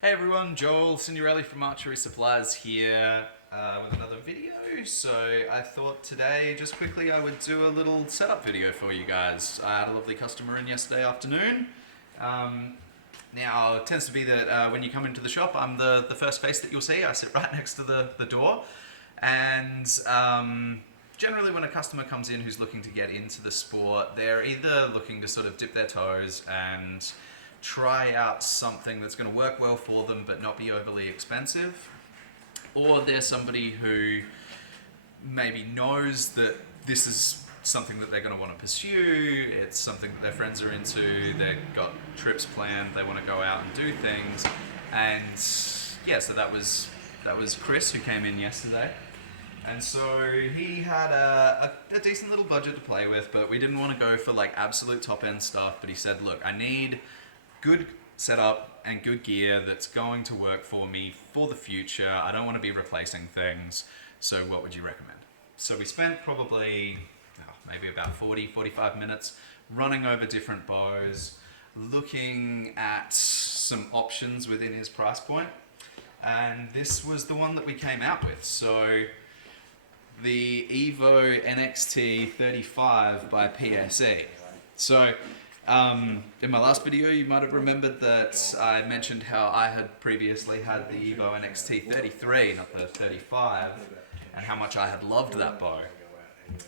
Hey everyone, Joel Signorelli from Archery Supplies here with another video. So I thought today, just quickly, I would do a little setup video for you guys. I had a lovely customer in yesterday afternoon. Now, it tends to be that when you come into the shop, I'm the first face that you'll see. I sit right next to the door. And generally when a customer comes in who's looking to get into the sport, they're either looking to sort of dip their toes and try out something that's going to work well for them but not be overly expensive, or they're somebody who maybe knows that this is something that they're going to want to pursue, it's something that their friends are into, they've got trips planned, they want to go out and do things. And yeah, so that was Chris, who came in yesterday. And so he had a decent little budget to play with, but we didn't want to go for like absolute top end stuff. But he said, look, I need good setup and good gear that's going to work for me for the future. I don't want to be replacing things. So what would you recommend? So we spent probably maybe about 45 minutes running over different bows, looking at some options within his price point. And this was the one that we came out with. So the Evo NXT 35 by PSE. So in my last video, you might have remembered that I mentioned how I had previously had the Evo NXT 33, not the 35, and how much I had loved that bow.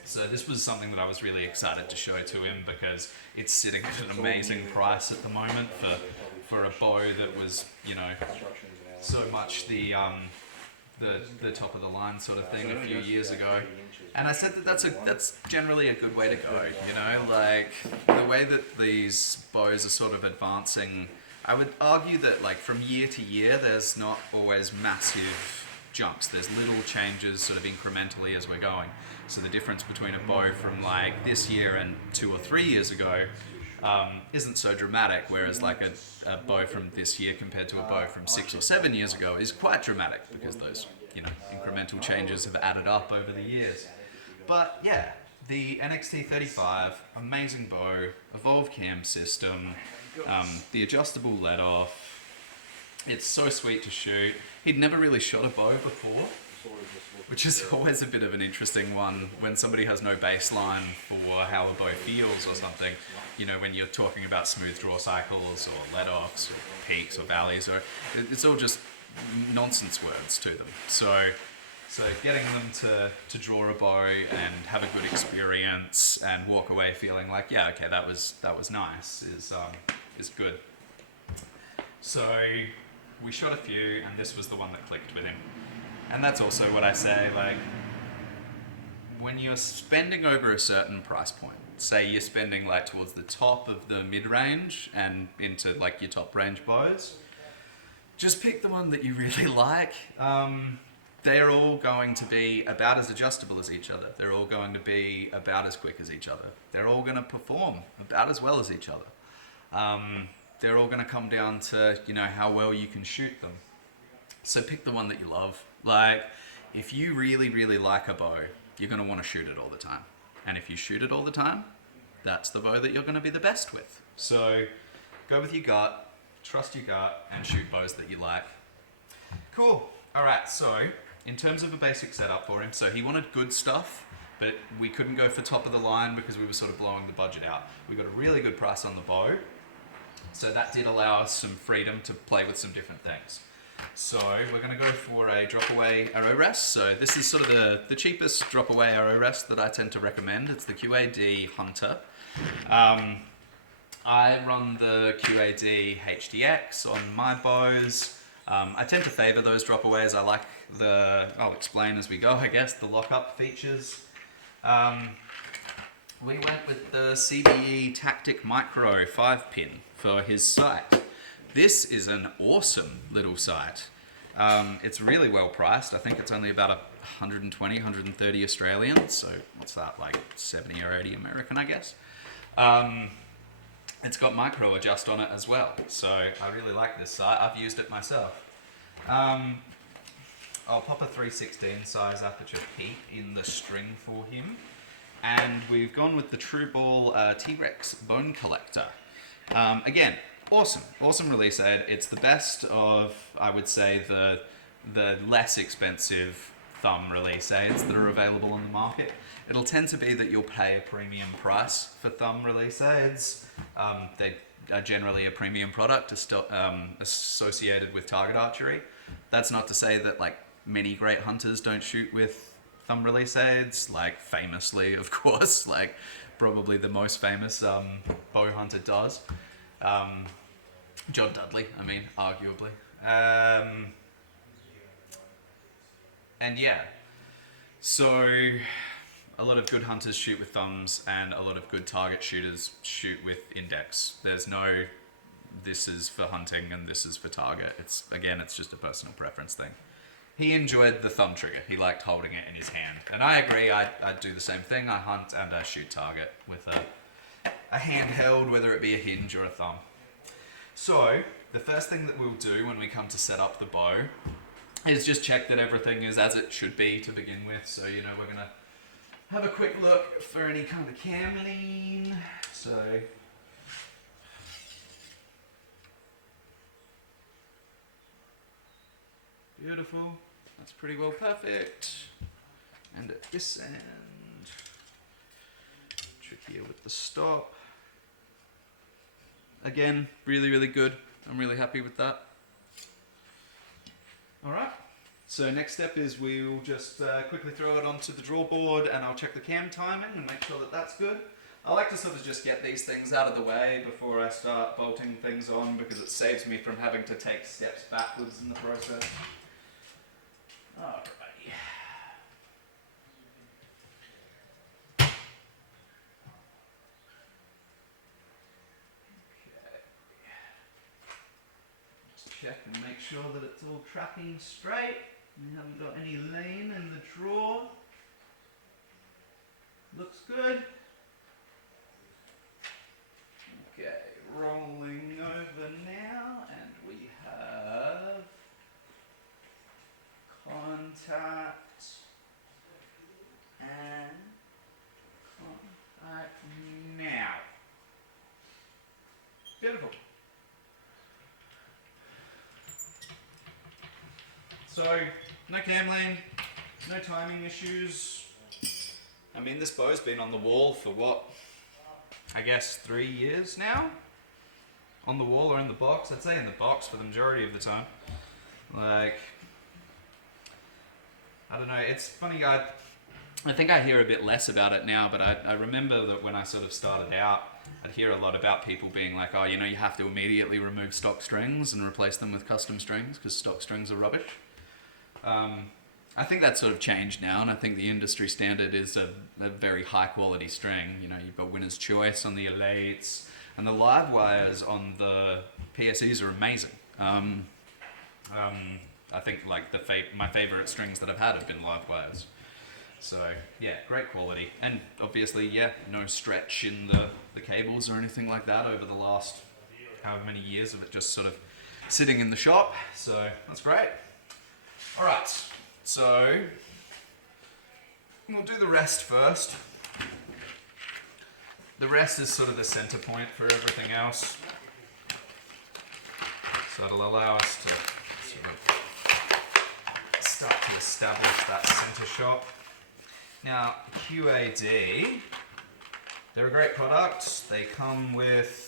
So this was something that I was really excited to show to him because it's sitting at an amazing price at the moment for a bow that was, you know, so much the top of the line sort of thing a few years ago. And I said that that's generally a good way to go, you know, like the way that these bows are sort of advancing. I would argue that like from year to year there's not always massive jumps, there's little changes sort of incrementally as we're going. So the difference between a bow from like this year and 2 or 3 years ago isn't so dramatic, whereas like a bow from this year compared to a bow from 6 or 7 years ago is quite dramatic because those, you know, incremental changes have added up over the years. But yeah, the NXT 35, amazing bow, evolved cam system, the adjustable let off. It's so sweet to shoot. He'd never really shot a bow before, which is always a bit of an interesting one when somebody has no baseline for how a bow feels or something. You know, when you're talking about smooth draw cycles or let-offs or peaks or valleys, or it's all just nonsense words to them. So getting them to draw a bow and have a good experience and walk away feeling like, yeah, okay, that was nice is good. So we shot a few, and this was the one that clicked with him. And that's also what I say, like, when you're spending over a certain price point, say you're spending like towards the top of the mid-range and into like your top range bows, just pick the one that you really like. They're all going to be about as adjustable as each other. They're all going to be about as quick as each other. They're all going to perform about as well as each other. They're all going to come down to, you know, how well you can shoot them. So pick the one that you love. Like, if you really, really like a bow, you're going to want to shoot it all the time. And if you shoot it all the time, that's the bow that you're going to be the best with. So go with your gut, trust your gut, and shoot bows that you like. Cool. All right, so in terms of a basic setup for him, so he wanted good stuff, but we couldn't go for top of the line because we were sort of blowing the budget out. We got a really good price on the bow, so that did allow us some freedom to play with some different things. So we're going to go for a Dropaway arrow rest. So this is sort of the cheapest Dropaway arrow rest that I tend to recommend. It's the QAD Hunter. I run the QAD HDX on my bows. I tend to favor those Dropaways. I like I'll explain as we go, I guess, the lockup features. We went with the CBE Tactic Micro 5-pin for his sight. This is an awesome little sight. It's really well priced. I think it's only about 120, 130 Australian. So what's that, like 70 or 80 American, I guess. It's got micro adjust on it as well. So I really like this sight. I've used it myself. I'll pop a 3/16 size aperture peak in the string for him. And we've gone with the True Ball T-Rex Bone Collector. Again, Awesome release aid. It's the best of, I would say, the less expensive thumb release aids that are available on the market. It'll tend to be that you'll pay a premium price for thumb release aids. They are generally a premium product associated with target archery. That's not to say that like many great hunters don't shoot with thumb release aids, like famously, of course, like probably the most famous bow hunter does. John Dudley, I mean, arguably. And yeah, so a lot of good hunters shoot with thumbs and a lot of good target shooters shoot with index. There's no, this is for hunting and this is for target. It's just a personal preference thing. He enjoyed the thumb trigger. He liked holding it in his hand. And I agree, I'd do the same thing. I hunt and I shoot target with a handheld, whether it be a hinge or a thumb. So, the first thing that we'll do when we come to set up the bow is just check that everything is as it should be to begin with. So, you know, we're going to have a quick look for any kind of cam lean. So, beautiful. That's pretty well perfect. And at this end, trickier with the stop. Again, really good. I'm really happy with that. Alright, so next step is we'll just quickly throw it onto the draw board and I'll check the cam timing and make sure that that's good. I like to sort of just get these things out of the way before I start bolting things on because it saves me from having to take steps backwards in the process. Alrighty. Check and make sure that it's all tracking straight. We haven't got any lane in the draw. Looks good. Okay, rolling over now, and we have contact and contact now. Beautiful. So, no cam lane, no timing issues. I mean, this bow's been on the wall for what? I guess 3 years now? On the wall or in the box? I'd say in the box for the majority of the time. Like, I don't know, it's funny, I think I hear a bit less about it now, but I remember that when I sort of started out, I'd hear a lot about people being like, oh, you know, you have to immediately remove stock strings and replace them with custom strings because stock strings are rubbish. I think that's sort of changed now, and I think the industry standard is a very high quality string. You know, you've got Winner's Choice on the Elites, and the live wires on the PSEs are amazing. I think like my favorite strings that I've had have been live wires. So yeah, great quality, and obviously yeah, no stretch in the cables or anything like that over the last however many years of it just sort of sitting in the shop. So that's great. All right, so we'll do the rest first. The rest is sort of the center point for everything else. So it'll allow us to sort of start to establish that center shot. Now, QAD, they're a great product. They come with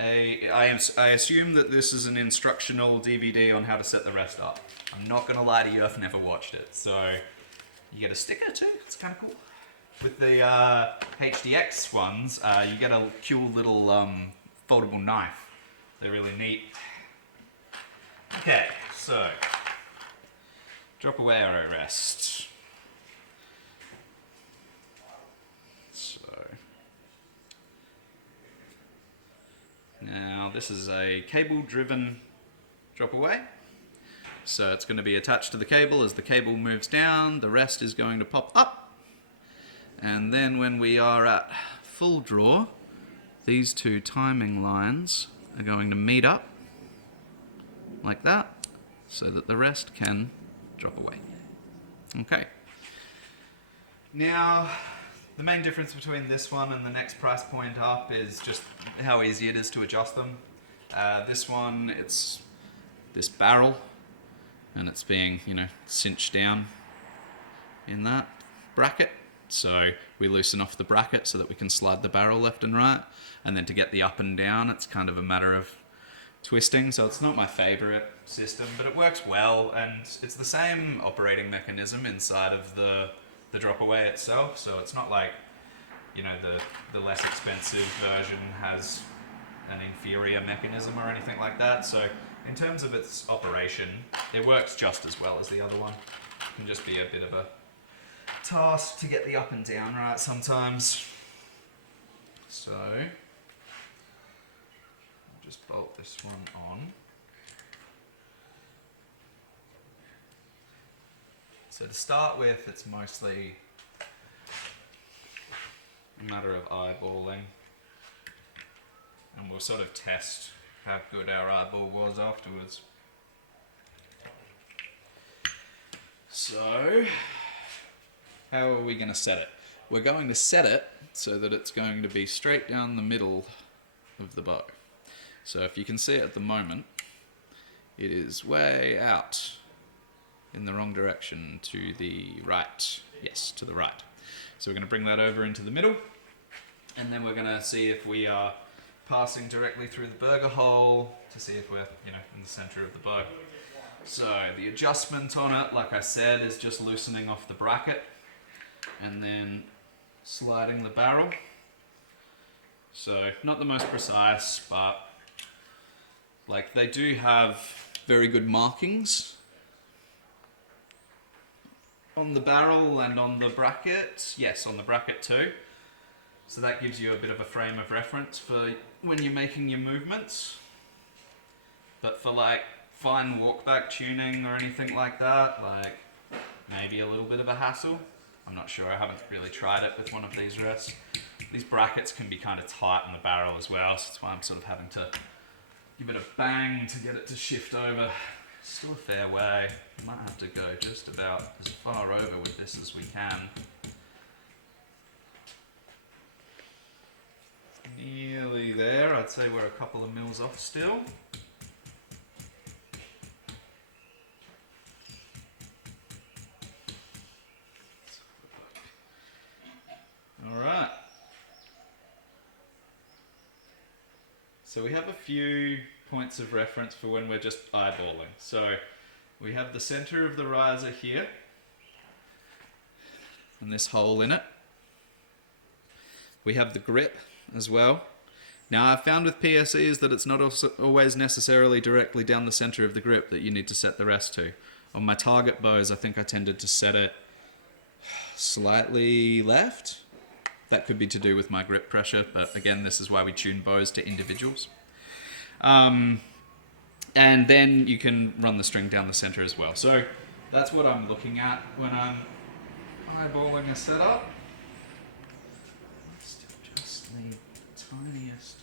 I assume that this is an instructional DVD on how to set the rest up. I'm not going to lie to you, I've never watched it. So, you get a sticker too, it's kind of cool. With the HDX ones, you get a cool little foldable knife. They're really neat. Okay, so, Dropaway arrow rest. Now this is a cable-driven Dropaway, so it's going to be attached to the cable. As the cable moves down, the rest is going to pop up, and then when we are at full draw, these two timing lines are going to meet up like that, so that the rest can drop away. Okay. Now, The main difference between this one and the next price point up is just how easy it is to adjust them. This one, it's this barrel, and it's being, cinched down in that bracket. So we loosen off the bracket so that we can slide the barrel left and right. And then to get the up and down, it's kind of a matter of twisting. So it's not my favorite system, but it works well. And it's the same operating mechanism inside of the Dropaway itself. So it's not like, the less expensive version has an inferior mechanism or anything like that. So in terms of its operation, it works just as well as the other one. It can just be a bit of a task to get the up and down right sometimes. So I'll just bolt this one on. So to start with, it's mostly a matter of eyeballing, and we'll sort of test how good our eyeball was afterwards. So how are we going to set it? We're going to set it so that it's going to be straight down the middle of the bow. So if you can see it at the moment, it is way out in the wrong direction, to the right. Yes, to the right. So we're going to bring that over into the middle, and then we're going to see if we are passing directly through the burger hole to see if we're, in the center of the bow. So the adjustment on it, like I said, is just loosening off the bracket and then sliding the barrel. So not the most precise, but they do have very good markings on the barrel and on the bracket. Yes, on the bracket too. So that gives you a bit of a frame of reference for when you're making your movements. But for fine walkback tuning or anything like that, maybe a little bit of a hassle. I'm not sure, I haven't really tried it with one of these rests. These brackets can be kind of tight in the barrel as well, so that's why I'm sort of having to give it a bang to get it to shift over. Still a fair way. Might have to go just about as far over with this as we can. Nearly there. I'd say we're a couple of mils off still. Alright. So we have a few points of reference for when we're just eyeballing. So we have the center of the riser here, and this hole in it. We have the grip as well. Now I've found with PSEs that it's not always necessarily directly down the center of the grip that you need to set the rest to. On my target bows, I think I tended to set it slightly left. That could be to do with my grip pressure, but again, this is why we tune bows to individuals. And then you can run the string down the center as well. So that's what I'm looking at when I'm eyeballing a setup. Still just need the tiniest,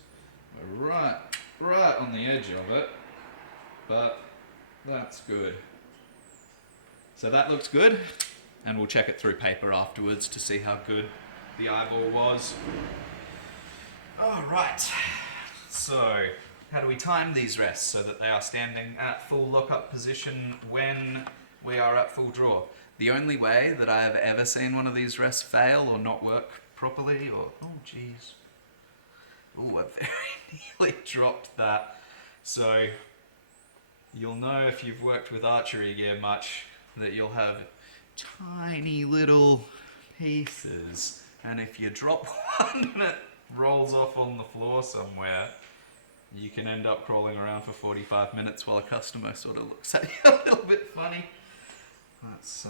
right on the edge of it, but that's good. So that looks good, and we'll check it through paper afterwards to see how good the eyeball was. Alright, so how do we time these rests so that they are standing at full lockup position when we are at full draw? The only way that I have ever seen one of these rests fail or not work properly, or, oh geez, oh, I very nearly dropped that. So you'll know if you've worked with archery gear much that you'll have tiny little pieces, and if you drop one and it rolls off on the floor somewhere, you can end up crawling around for 45 minutes while a customer sort of looks at you a little bit funny. That's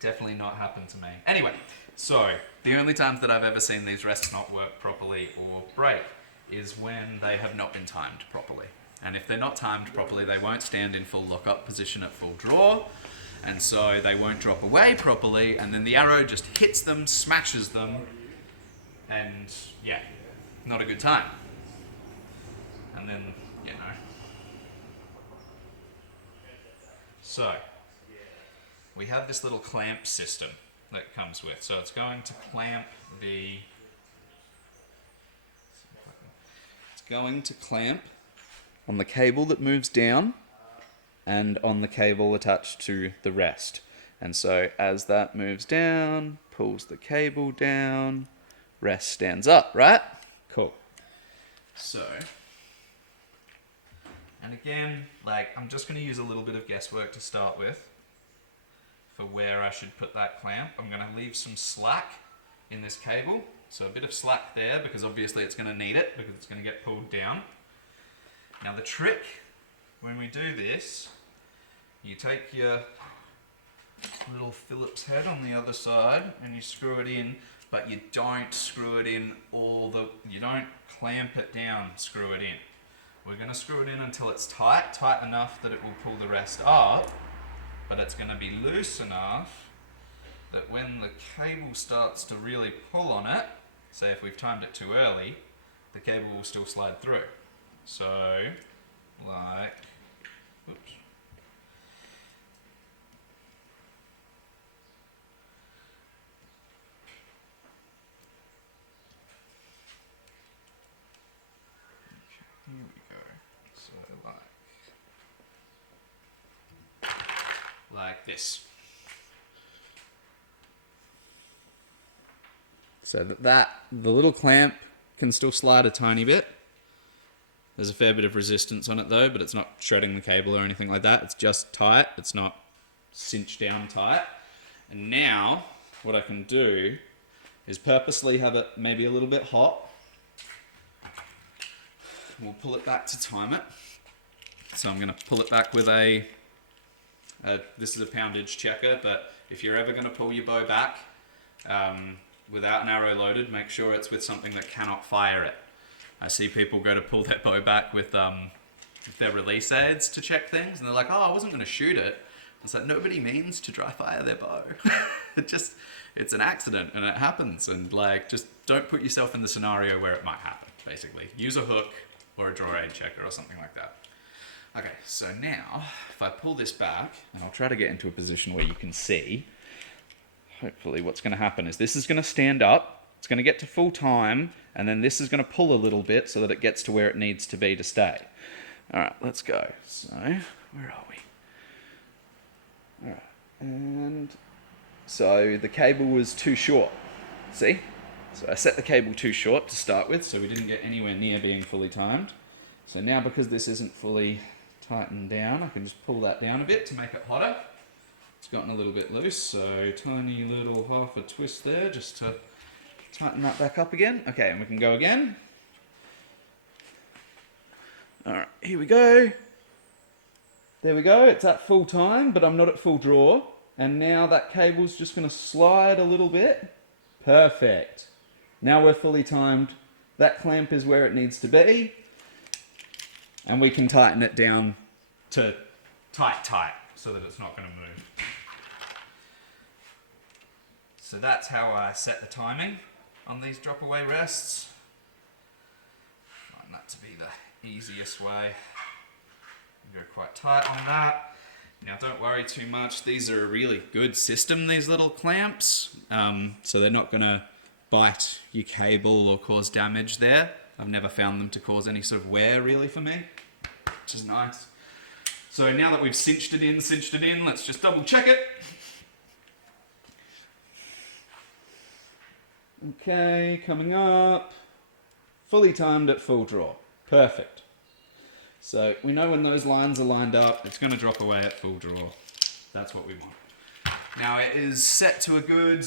definitely not happened to me. Anyway, so the only times that I've ever seen these rests not work properly or break is when they have not been timed properly. And if they're not timed properly, they won't stand in full lockup position at full draw, and so they won't drop away properly, and then the arrow just hits them, smashes them, and yeah, not a good time. And then, so we have this little clamp system. that it comes with. So it's going to clamp the... It's going to clamp on the cable that moves down and on the cable attached to the rest. And so as that moves down, pulls the cable down, rest stands up, right? Cool. So, and again, like, I'm just going to use a little bit of guesswork to start with for where I should put that clamp. I'm going to leave some slack in this cable. So a bit of slack there, because obviously it's going to need it, because it's going to get pulled down. Now the trick, when we do this, you take your little Phillips head on the other side and you screw it in, but you don't screw it in you don't clamp it down, screw it in. We're going to screw it in until it's tight enough that it will pull the rest up, but it's going to be loose enough that when the cable starts to really pull on it, say if we've timed it too early, the cable will still slide through. So, like, oops. Here we go. So like this. So that the little clamp can still slide a tiny bit. There's a fair bit of resistance on it though, but it's not shredding the cable or anything like that. It's just tight. It's not cinched down tight. And now what I can do is purposely have it maybe a little bit hot. We'll pull it back to time it. So I'm going to pull it back with this is a poundage checker, but if you're ever going to pull your bow back without an arrow loaded, make sure it's with something that cannot fire it. I see people go to pull their bow back with their release aids to check things, and they're like, oh, I wasn't going to shoot it. It's like, nobody means to dry fire their bow. It's an accident, and it happens, and like, just don't put yourself in the scenario where it might happen, basically. Use a hook or a draw aid checker or something like that. Okay, so now, if I pull this back, and I'll try to get into a position where you can see, hopefully what's going to happen is this is going to stand up, it's going to get to full time, and then this is going to pull a little bit so that it gets to where it needs to be to stay. Alright, let's go. So, where are we? Alright, and so the cable was too short. See? So I set the cable too short to start with, so we didn't get anywhere near being fully timed. So now because this isn't fully tightened down, I can just pull that down a bit to make it hotter. It's gotten a little bit loose, so tiny little half a twist there just to tighten that back up again. Okay, and we can go again. Alright, here we go. There we go, it's at full time, but I'm not at full draw. And now that cable's just going to slide a little bit. Perfect. Now we're fully timed. That clamp is where it needs to be. And we can tighten it down to tight, so that it's not going to move. So that's how I set the timing on these drop-away rests. Find that to be the easiest way. Go quite tight on that. Now don't worry too much, these are a really good system, these little clamps, so they're not going to bite your cable or cause damage there. I've never found them to cause any sort of wear really for me, which is nice. So now that we've cinched it in, let's just double check it. Okay, coming up, fully timed at full draw, perfect. So we know when those lines are lined up, it's going to drop away at full draw. That's what we want. Now it is set to a good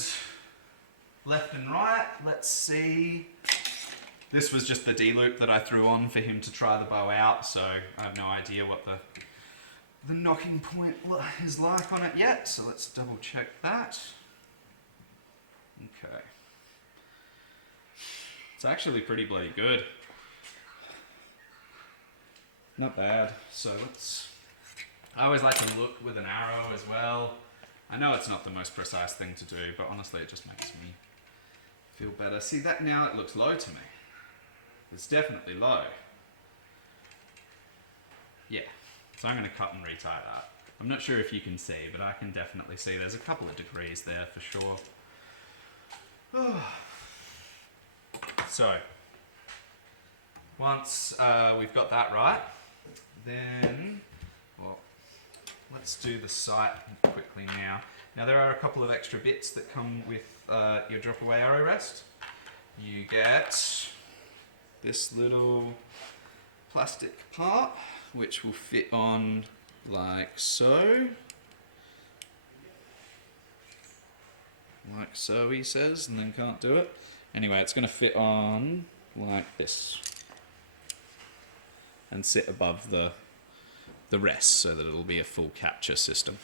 left and right. Let's see. This was just the D-loop that I threw on for him to try the bow out, so I have no idea what the knocking point is like on it yet. So let's double check that. Okay. It's actually pretty bloody good. Not bad. So I always like to look with an arrow as well. I know it's not the most precise thing to do, but honestly it just makes me feel better. See that now it looks low to me. It's definitely low. Yeah, so I'm going to cut and retie that. I'm not sure if you can see, but I can definitely see there's a couple of degrees there for sure. So, once we've got that right, then, well, let's do the sight quickly now. Now there are a couple of extra bits that come with your Dropaway arrow rest. You get this little plastic part, which will fit on like so. Like so, he says, and then can't do it. Anyway, it's going to fit on like this and sit above the rest so that it'll be a full capture system.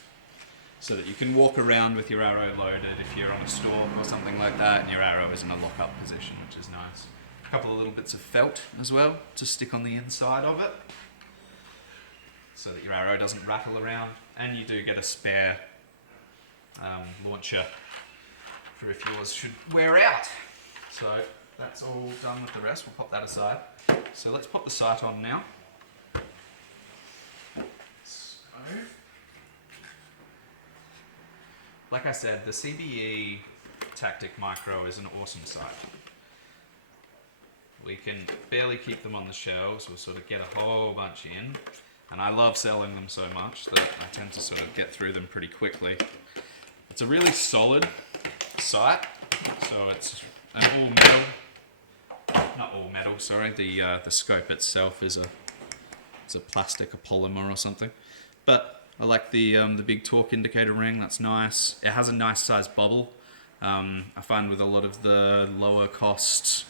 So that you can walk around with your arrow loaded if you're on a stalk or something like that and your arrow is in a lock-up position, which is nice. A couple of little bits of felt as well to stick on the inside of it so that your arrow doesn't rattle around, and you do get a spare launcher for if yours should wear out. So that's all done with the rest. We'll pop that aside. So let's pop the sight on now. So, like I said, the CBE Tactic Micro is an awesome sight. We can barely keep them on the shelves. We'll sort of get a whole bunch in. And I love selling them so much that I tend to sort of get through them pretty quickly. It's a really solid sight. So it's an all metal, not all metal, sorry. The scope itself is a plastic, a polymer or something. But I like the big torque indicator ring. That's nice. It has a nice sized bubble. I find with a lot of the lower cost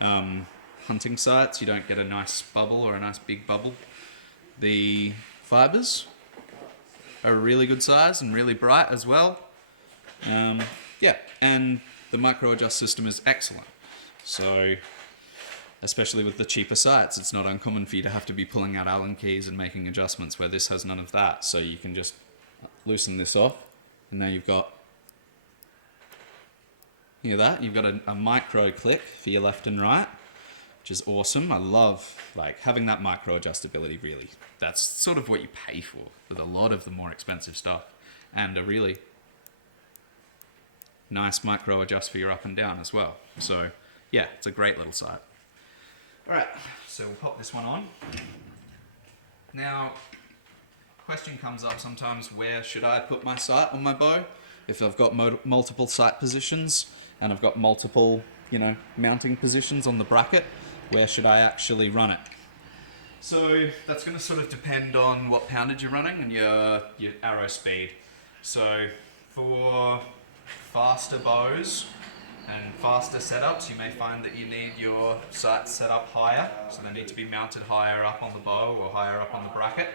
hunting sites, you don't get a nice bubble or a nice big bubble. The fibers are a really good size and really bright as well. Yeah, and the micro adjust system is excellent. So, especially with the cheaper sites, it's not uncommon for you to have to be pulling out Allen keys and making adjustments, where this has none of that. So you can just loosen this off, and now you've got, hear that? You've got a micro click for your left and right, which is awesome. I love like having that micro adjustability, really. That's sort of what you pay for with a lot of the more expensive stuff, and a really nice micro adjust for your up and down as well. So yeah, it's a great little sight. Alright, so we'll pop this one on. Now, question comes up sometimes, where should I put my sight on my bow? If I've got multiple sight positions and I've got multiple, mounting positions on the bracket, where should I actually run it? So that's going to sort of depend on what poundage you're running and your arrow speed. So for faster bows and faster setups, you may find that you need your sights set up higher, so they need to be mounted higher up on the bow or higher up on the bracket.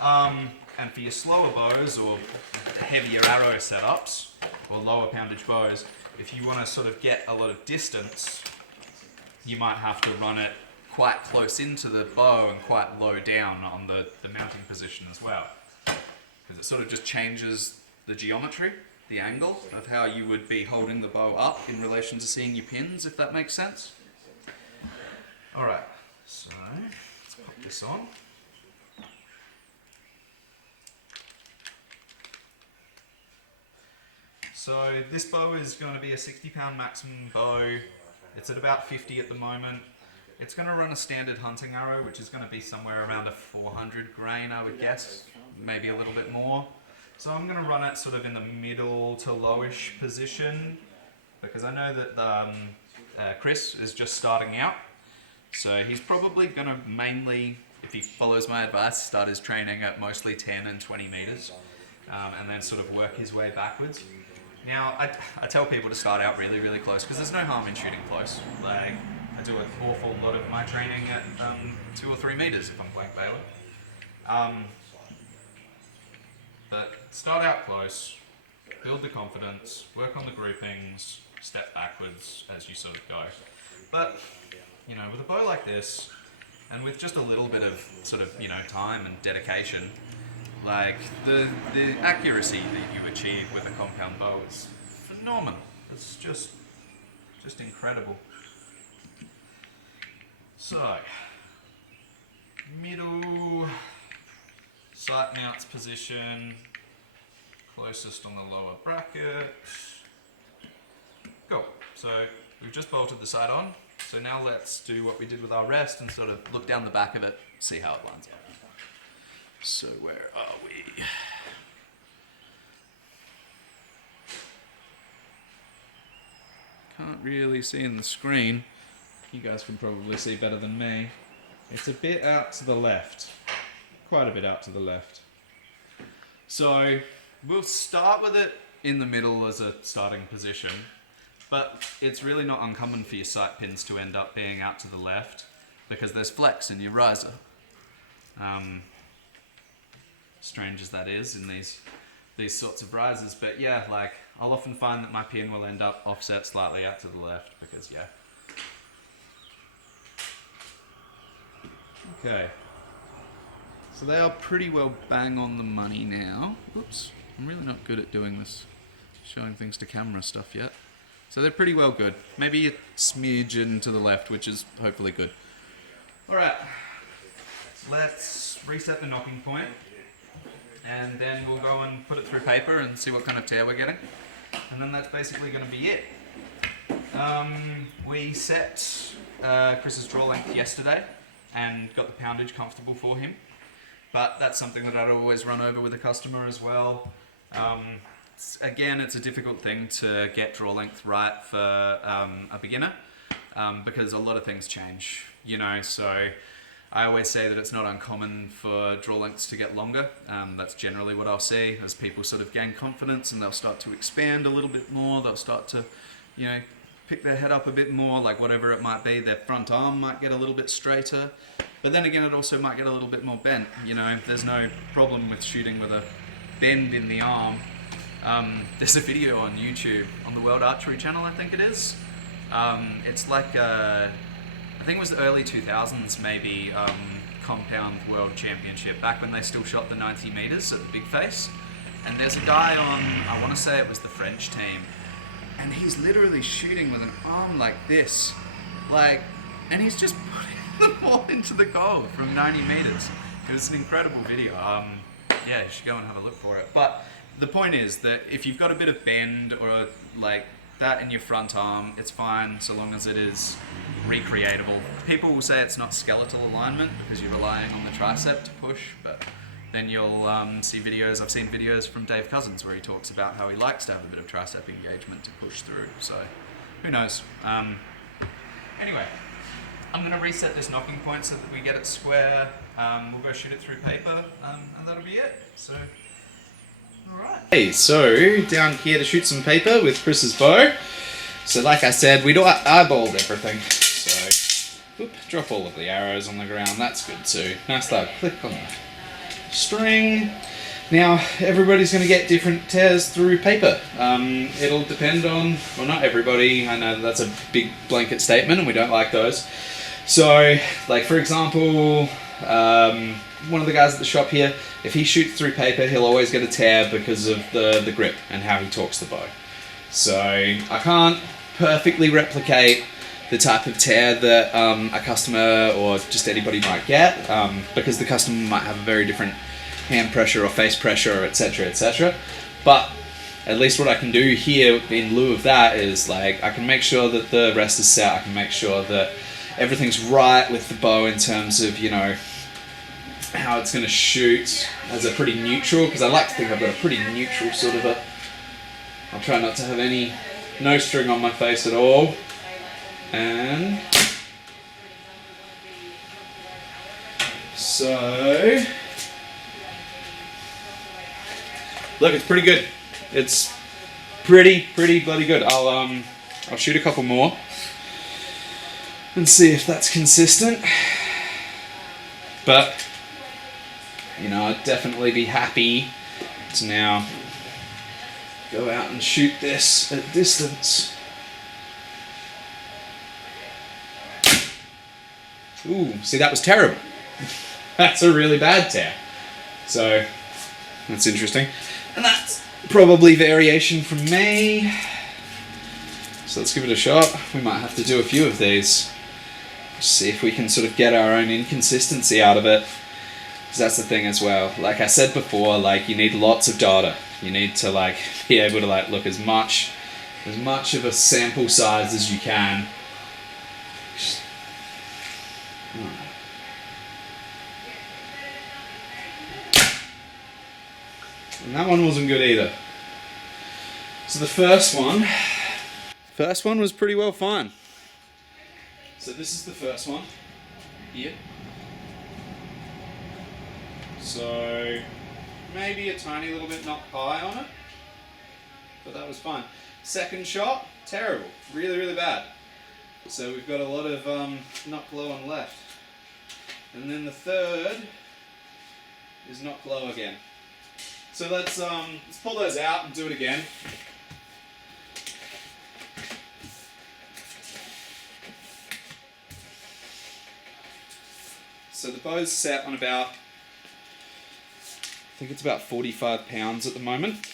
And for your slower bows or heavier arrow setups or lower poundage bows, if you want to sort of get a lot of distance, you might have to run it quite close into the bow and quite low down on the mounting position as well, because it sort of just changes the geometry, the angle of how you would be holding the bow up in relation to seeing your pins, if that makes sense. Alright, so let's pop this on. So this bow is going to be a 60-pound maximum bow. It's at about 50 at the moment. It's going to run a standard hunting arrow, which is going to be somewhere around a 400 grain, I would guess, maybe a little bit more. So I'm going to run it sort of in the middle to lowish position, because I know that Chris is just starting out. So he's probably going to mainly, if he follows my advice, start his training at mostly 10 and 20 meters, and then sort of work his way backwards. Now, I tell people to start out really, really close, because there's no harm in shooting close. Like, I do an awful lot of my training at 2 or 3 meters if I'm playing Baylor. But start out close, build the confidence, work on the groupings, step backwards as you sort of go. But, with a bow like this, and with just a little bit of sort of, time and dedication, like, the accuracy that you achieve with a compound bow is phenomenal. It's just incredible. So, middle sight mounts position, closest on the lower bracket. Cool, so we've just bolted the sight on, so now let's do what we did with our rest and sort of look down the back of it, see how it lines up. So where are we? Can't really see in the screen. You guys can probably see better than me. It's a bit out to the left. Quite a bit out to the left. So we'll start with it in the middle as a starting position, but it's really not uncommon for your sight pins to end up being out to the left because there's flex in your riser. Strange as that is in these sorts of risers, but yeah, like I'll often find that my pin will end up offset slightly out to the left because yeah. Okay, so they are pretty well bang on the money now. Oops, I'm really not good at doing this, showing things to camera stuff yet. So they're pretty well good. Maybe a smidgen to the left, which is hopefully good. Alright, let's reset the knocking point. And then we'll go and put it through paper and see what kind of tear we're getting. And then that's basically going to be it. We set Chris's draw length yesterday and got the poundage comfortable for him. But that's something that I'd always run over with a customer as well. Again, it's a difficult thing to get draw length right for a beginner because a lot of things change, you know, so I always say that it's not uncommon for draw lengths to get longer. That's generally what I'll see as people sort of gain confidence and they'll start to expand a little bit more. They'll start to, you know, pick their head up a bit more, like whatever it might be. Their front arm might get a little bit straighter, but then again, it also might get a little bit more bent. You know, there's no problem with shooting with a bend in the arm. There's a video on YouTube on the World Archery channel, I think it is. It's like I think it was the early 2000s maybe, Compound World Championship, back when they still shot the 90 meters at the big face. And there's a guy on, I want to say it was the French team, and he's literally shooting with an arm like this, like, and he's just putting the ball into the goal from 90 meters. It was an incredible video. Yeah, you should go and have a look for it. But the point is that if you've got a bit of bend or like that in your front arm, it's fine so long as it is recreatable. People will say it's not skeletal alignment because you're relying on the tricep to push, but then you'll see videos, I've seen videos from Dave Cousins where he talks about how he likes to have a bit of tricep engagement to push through, so who knows. Anyway, I'm going to reset this knocking point so that we get it square. We'll go shoot it through paper, and that'll be it. So, alright. Hey, so down here to shoot some paper with Chris's bow. So like I said, we'd eyeballed everything. So, drop all of the arrows on the ground, that's good too. Nice little click on the string. Now, everybody's going to get different tears through paper. It'll depend on, well, not everybody, I know that's a big blanket statement and we don't like those. So, like for example, one of the guys at the shop here, if he shoots through paper, he'll always get a tear because of the grip and how he torques the bow. So, I can't perfectly replicate the type of tear that a customer or just anybody might get, because the customer might have a very different hand pressure or face pressure, etc., etc. But at least what I can do here in lieu of that is, like, I can make sure that the rest is set. I can make sure that everything's right with the bow in terms of, you know, how it's going to shoot as a pretty neutral, because I like to think I've got a pretty neutral sort of a, I'll try not to have no string on my face at all. And so, look, it's pretty good. It's pretty bloody good. I'll shoot a couple more and see if that's consistent. But, you know, I'd definitely be happy to now go out and shoot this at distance. Ooh, see, that was terrible. That's a really bad tear. So, that's interesting. And that's probably variation from me. So let's give it a shot. We might have to do a few of these. See if we can sort of get our own inconsistency out of it. Because that's the thing as well. Like I said before, like you need lots of data. You need to like be able to like look as much of a sample size as you can. And that one wasn't good either. So the first one was pretty well fine. So this is the first one here. So maybe a tiny little bit not high on it, but that was fine. Second shot, terrible, really, really bad. So we've got a lot of not glowing left. And then the third is not glow again. So let's pull those out and do it again. So the bow's set on about, I think it's about 45 pounds at the moment.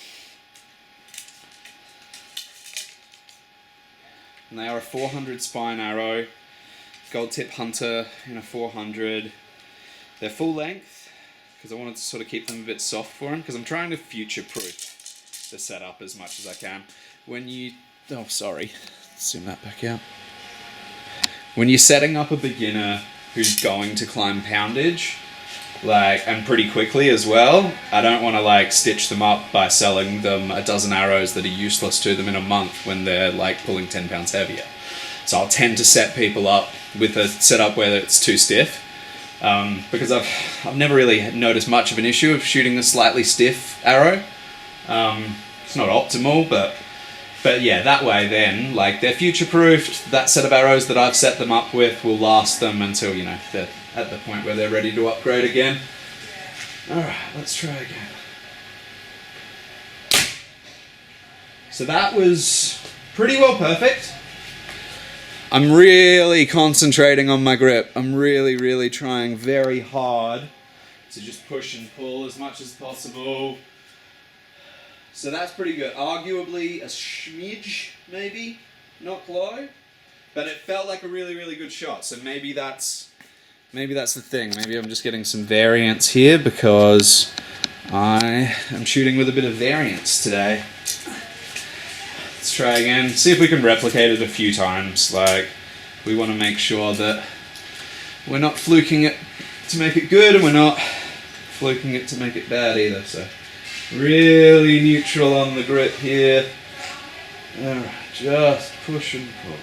And they are a 400 spine arrow, gold tip hunter in a 400. They're full length, because I wanted to sort of keep them a bit soft for them, because I'm trying to future-proof the setup as much as I can. When you, oh sorry, zoom that back out. When you're setting up a beginner who's going to climb poundage, like, and pretty quickly as well, I don't want to like stitch them up by selling them a dozen arrows that are useless to them in a month when they're like pulling 10 pounds heavier. So I'll tend to set people up with a setup where it's too stiff, because I've never really noticed much of an issue of shooting a slightly stiff arrow. It's not optimal, but yeah, that way then, like, they're future-proofed. That set of arrows that I've set them up with will last them until, you know, they're at the point where they're ready to upgrade again. Alright, let's try again. So that was pretty well perfect. I'm really concentrating on my grip. I'm really trying very hard to just push and pull as much as possible. So that's pretty good. Arguably a smidge, maybe, not glow, but it felt like a really good shot. So maybe that's the thing. Maybe I'm just getting some variance here because I am shooting with a bit of variance today. Let's try again. See if we can replicate it a few times. Like, we want to make sure that we're not fluking it to make it good, and we're not fluking it to make it bad either. So really neutral on the grip here. Alright, just push and pull.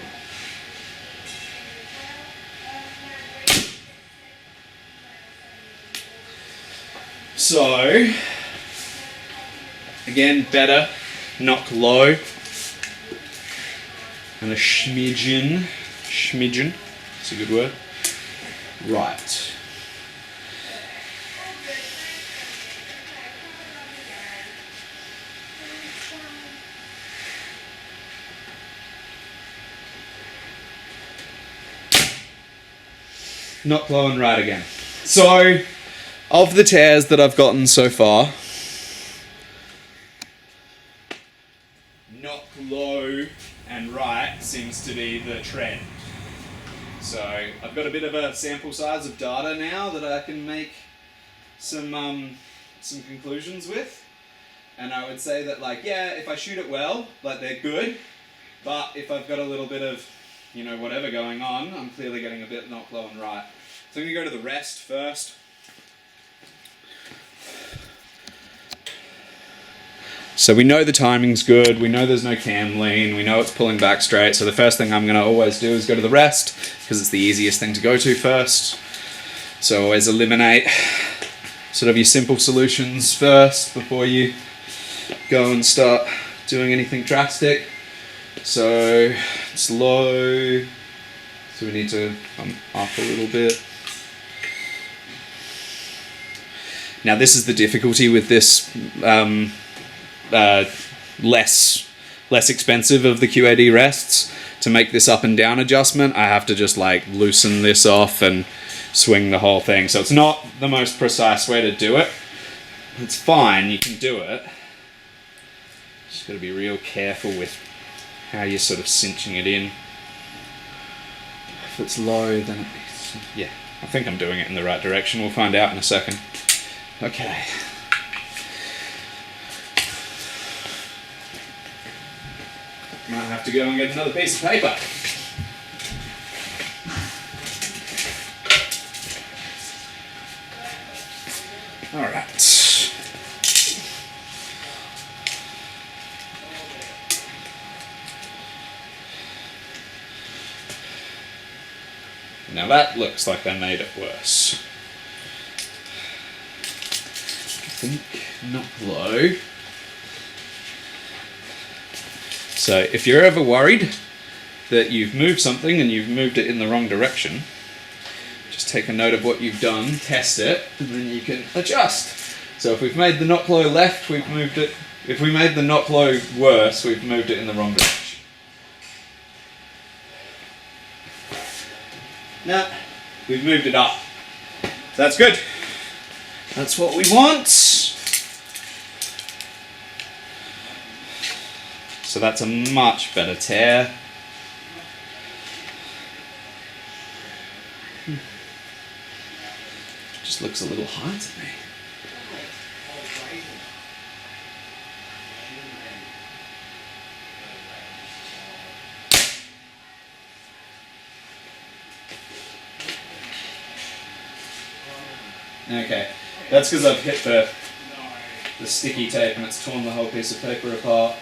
So, again, better, not low. And a smidgen, it's a good word. Right. Not glowing right again. So, of the tears that I've gotten so far, not glow and right seems to be the trend. So I've got a bit of a sample size of data now that I can make some conclusions with, and I would say that, like, yeah, if I shoot it well, like, they're good, but if I've got a little bit of, you know, whatever going on, I'm clearly getting a bit not glowing right. So I'm going to go to the rest first. So we know the timing's good, we know there's no cam lean, we know it's pulling back straight, so the first thing I'm going to always do is go to the rest, because it's the easiest thing to go to first. So always eliminate sort of your simple solutions first before you go and start doing anything drastic. So it's low, so we need to come up a little bit. Now this is the difficulty with this less expensive of the QAD rests. To make this up and down adjustment, I have to just like loosen this off and swing the whole thing. So it's not the most precise way to do it. It's fine, you can do it. Just got to be real careful with how you're sort of cinching it in. If it's low, then it's, yeah, I think I'm doing it in the right direction. We'll find out in a second. Okay. Might have to go and get another piece of paper. Alright. Now that looks like they made it worse. I think not low. So if you're ever worried that you've moved something and you've moved it in the wrong direction, just take a note of what you've done, test it, and then you can adjust. So if we've made the knock low left, we've moved it. If we made the knock low worse, we've moved it in the wrong direction. Now, we've moved it up. So that's good. That's what we want. So that's a much better tear. Just looks a little high to me. Okay, that's because I've hit the sticky tape and it's torn the whole piece of paper apart.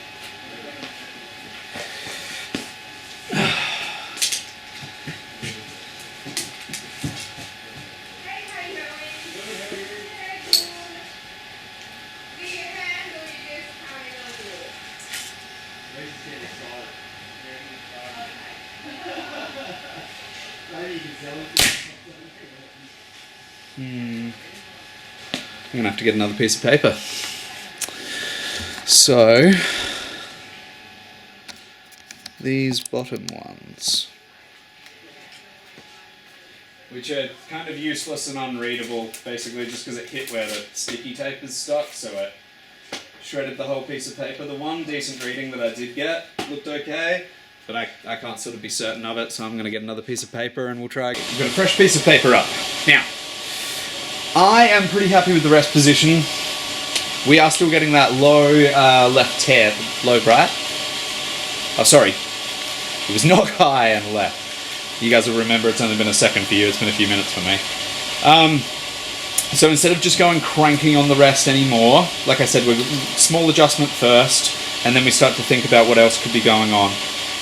I'm gonna have to get another piece of paper. So, these bottom ones, which are kind of useless and unreadable, basically just because it hit where the sticky tape is stuck, so it shredded the whole piece of paper. The one decent reading that I did get looked okay, but I can't sort of be certain of it, so I'm going to get another piece of paper and we'll try. We've got a fresh piece of paper up. Now, I am pretty happy with the rest position. We are still getting that low left tear, low right. Oh, sorry. It was not high and left. You guys will remember it's only been a second for you, it's been a few minutes for me. So instead of just going cranking on the rest anymore, like I said, we're small adjustment first, and then we start to think about what else could be going on.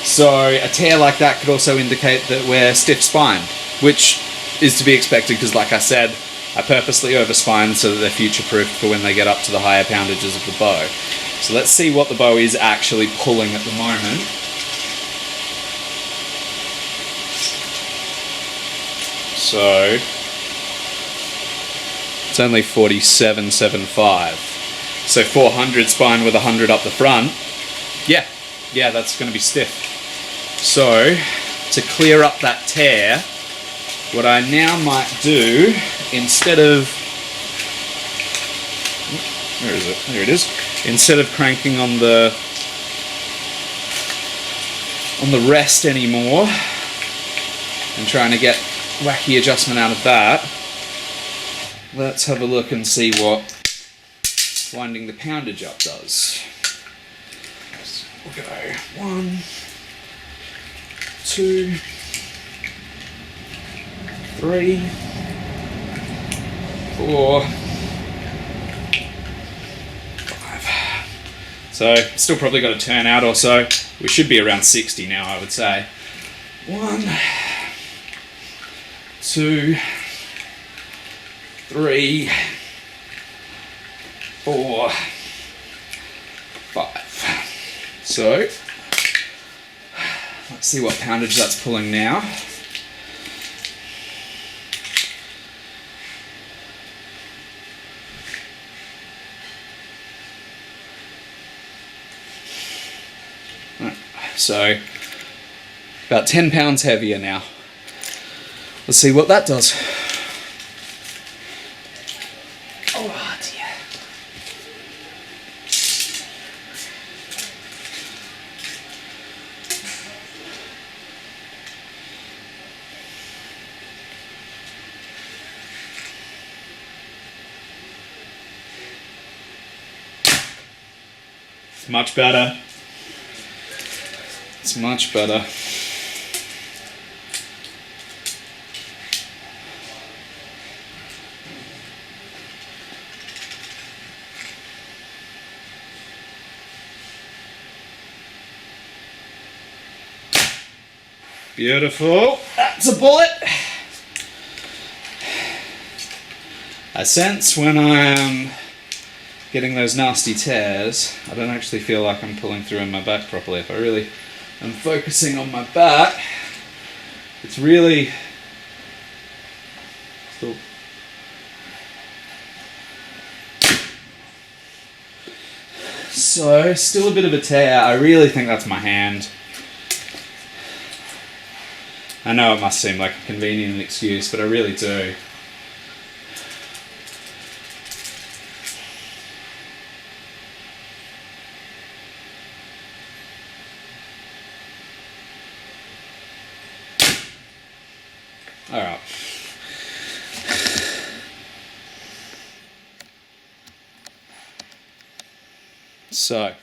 So a tear like that could also indicate that we're stiff-spined, which is to be expected because, like I said, I purposely over-spine so that they're future-proofed for when they get up to the higher poundages of the bow. So let's see what the bow is actually pulling at the moment. So it's only 47.75. So 400 spine with 100 up the front. Yeah, that's going to be stiff. So to clear up that tear, what I now might do, instead of, where is it? There it is. Instead of cranking on the rest anymore and trying to get wacky adjustment out of that, let's have a look and see what winding the poundage up does. So we'll go 1, 2, 3, 4, 5. So still probably got a turn out or so. We should be around 60 now, I would say. 1, 2, 3, 4, 5. So let's see what poundage that's pulling now. So about 10 pounds heavier now. Let's see what that does. Oh dear. It's much better. It's much better. Beautiful. That's a bullet. I sense when I'm getting those nasty tears, I don't actually feel like I'm pulling through in my back properly. If I really am focusing on my back, it's really still. So, still a bit of a tear. I really think that's my hand. I know it must seem like a convenient excuse, but I really do. Alright. So.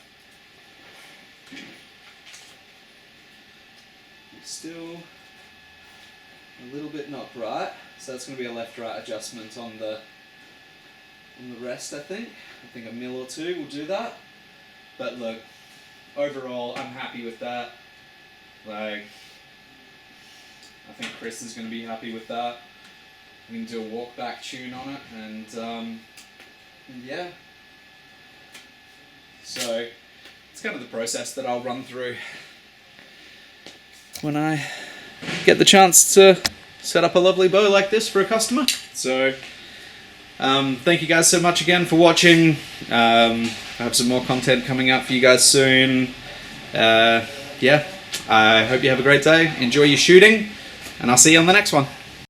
Still a little bit not right, so that's going to be a left-right adjustment on the rest. I think a mil or two will do that. But look, overall, I'm happy with that. Like, I think Chris is going to be happy with that. We can do a walk-back tune on it, and yeah. So it's kind of the process that I'll run through when I get the chance to set up a lovely bow like this for a customer. So thank you guys so much again for watching. I have some more content coming up for you guys soon. Yeah, I hope you have a great day. Enjoy your shooting, and I'll see you on the next one.